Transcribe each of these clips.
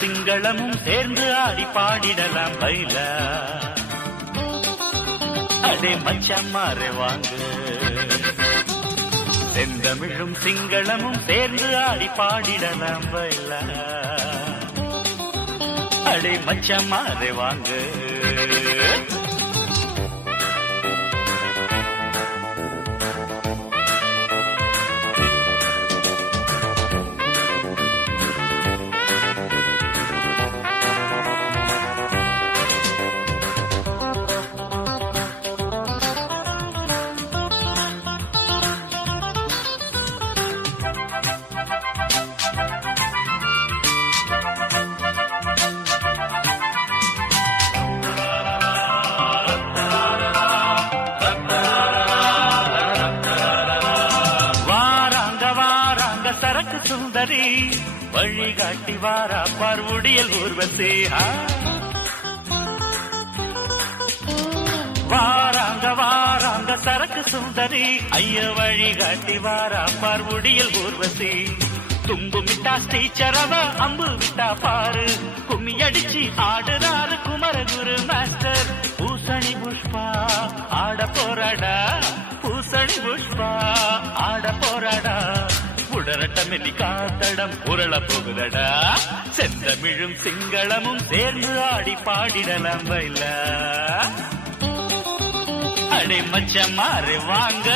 செந்தமிழும் சிங்களமும் சேர்ந்து ஆடி பாடிடலாம் பைல. அடே மச்சான் வாங்க. செந்தமிழும் சிங்களமும் சேர்ந்து ஆடி பாடிடலாம் பைல. அடே மச்சான் வாங்க. சுந்தரி வழிகாட்டி வாரா பார்வுடியல் ஊர்வசி வாராங்க வாராங்க சரக்கு சுந்தரி. ஐய வழிகாட்டி வாரா பார்வுடியல் ஊர்வசி. தும்பு விட்டா ஸ்டீச்சரவ அம்பு விட்டா பாரு. கும்மி அடிச்சு ஆடுறாரு குமரகுரு மாஸ்டர். பூசணி புஷ்பா ஆட போராடா பூசணி புஷ்பா ஆட உடரட்டமெல்லி காத்தடம் உருள போகுதடா. செந்தமிழும் சிங்களமும் சேர்ந்து ஆடி பாடிடலாம் பைல அடை மச்ச மாறு வாங்க.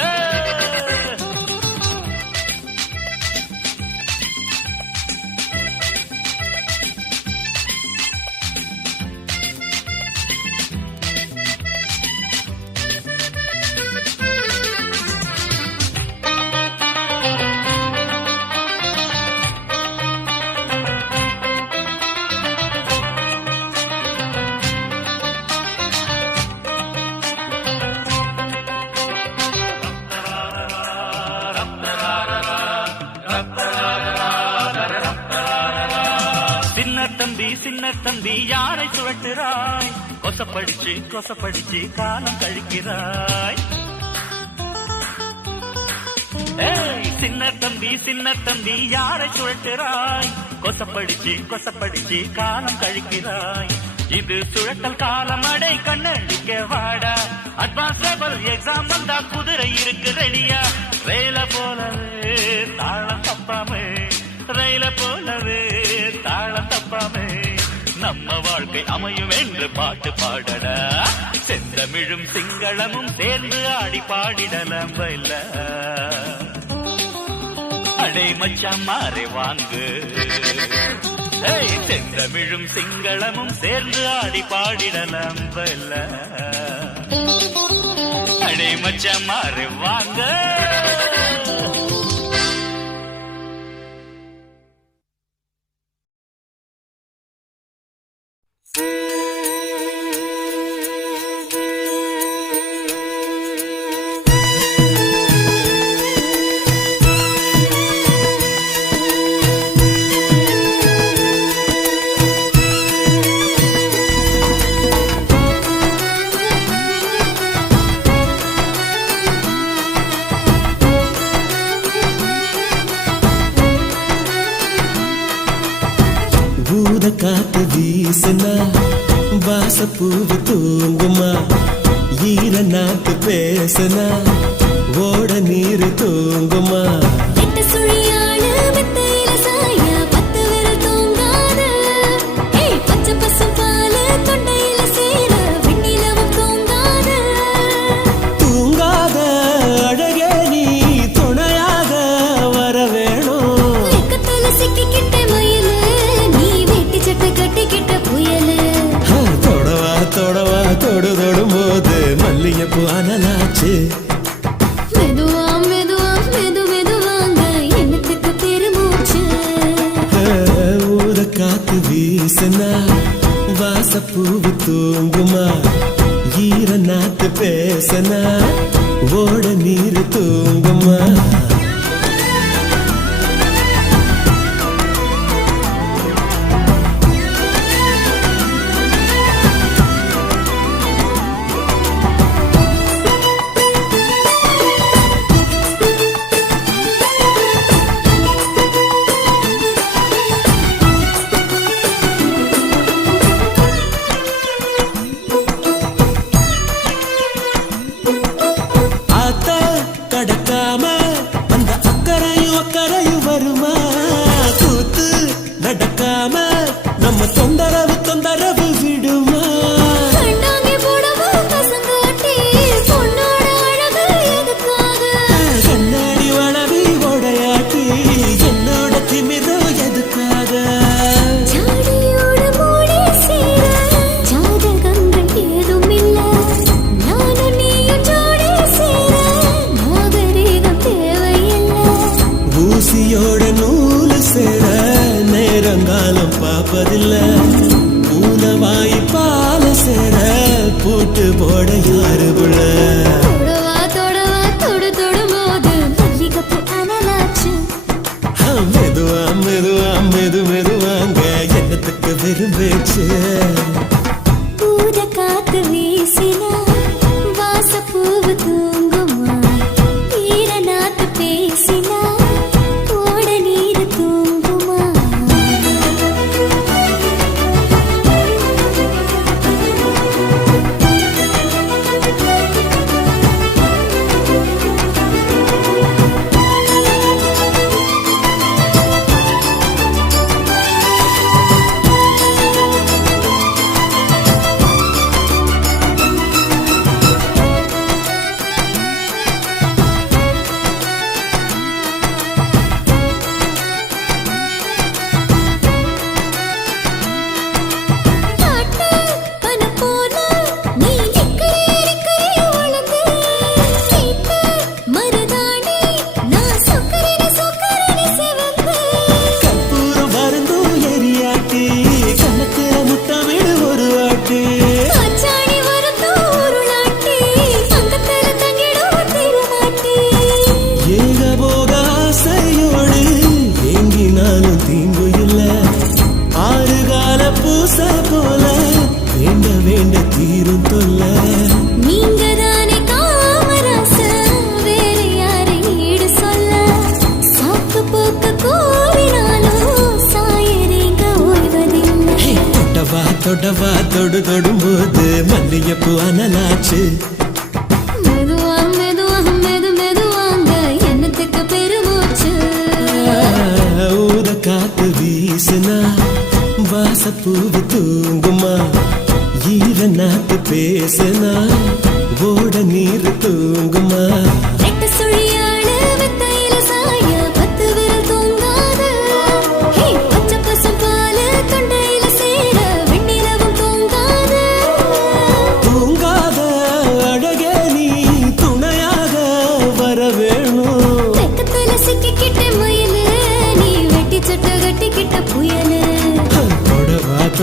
தம்பி யாரை சுழட்டுறாய் கொசப்படிச்சு கொசப்படிச்சு காலம் கழிக்கிறாய். சின்ன தம்பி சின்ன தம்பி யாரை சுழட்டுறாய் கொசப்படிச்சு கொசப்படிச்சு காலம் கழிக்கிறாய். இது சுழட்டல் காலம் அடை கண்ணடிக்க வாடா. அட்வான்ஸ் லெவல் எக்ஸாம் வந்தா குதிரை இருக்கு ரெடியா வேலை போலவே தாளம் தப்பாமே நம்ம வாழ்க்கை அமையும் என்று பாட்டு பாடல. செந்தமிழும் சிங்களமும் சேர்ந்து ஆடி பாடிடலாம் பைல அடே மச்சான் மாறே வாங்கு. செந்தமிழும் சிங்களமும் சேர்ந்து ஆடி பாடிடலாம் பைல அடே மச்சான் மாறே வாங்க. வீசுனா வாசப்பூவு தூங்குமா? ஈர நாக்கு பேசுனா ஓட நீர் தூங்குமா? பேசுனா வாசப்பூவு தூங்குமா? ஈர நாத்து பேசனா ஓட நீர் தூங்குமா? உன்னை நூலு சேர நேரங்காலம் பார்ப்பதில்லை. பூனை வாய்ப்பால சேர பூட்டு போடையா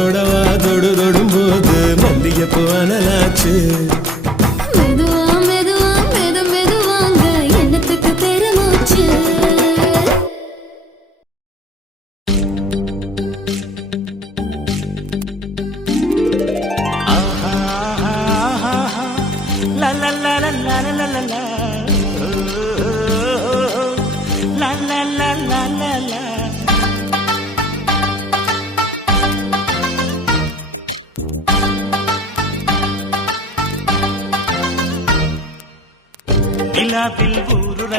தொடவா தொடு தொடும் போது மல்லிகைப்பூ அனலாச்சு la la la la la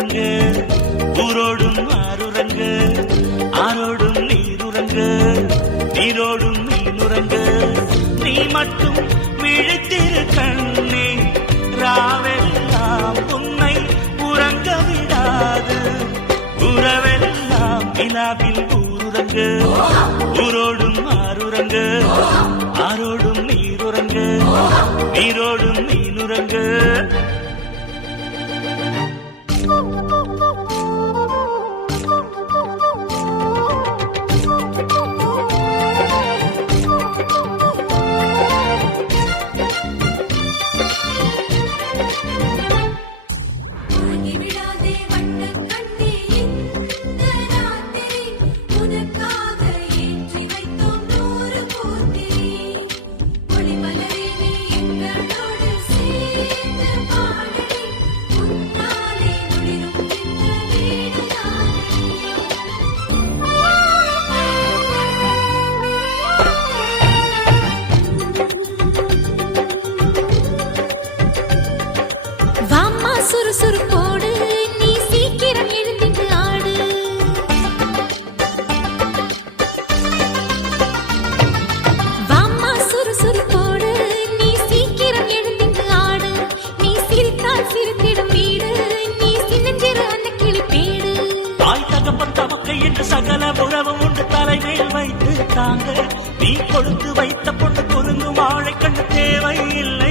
நீருறங்கு ஊரோடும் ஆறுரங்கு ஆரோடும் நீருறங்கு. நீரோடும் மீனுறங்கு. நீ மட்டும் விழித்திரு கண்ணே. ராவெல்லாம் உன்னை உறங்க விடாது. உறவெல்லாம் நிலாவில் ஊருறங்கு. ஊரோடும் ஆறுரங்கு ஆரோடும் நீருறங்கு. நீரோடும் மீனுறங்கு. தவம் தமக்கு என்று சகல உறவும் உண்டு தலைமையில் வைத்து தாங்க. நீ கொடுத்து வைத்த பொண்ணு பொருந்தும் ஆழை கண்டு தேவையில்லை.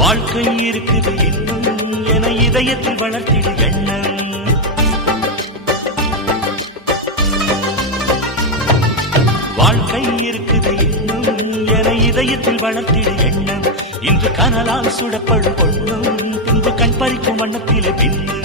வாழ்க்கை இருக்குது இன்னும் என இதயத்தில் வளர்த்திடு எண்ணம். வாழ்க்கை இருக்குது இதயத்தில் வளர்த்திட எண்ணம். இன்று கனலால் சுடப்படும் பொண்ணும் பின்பு கண் பறிக்கும் வண்ணத்திலே பின்னும்.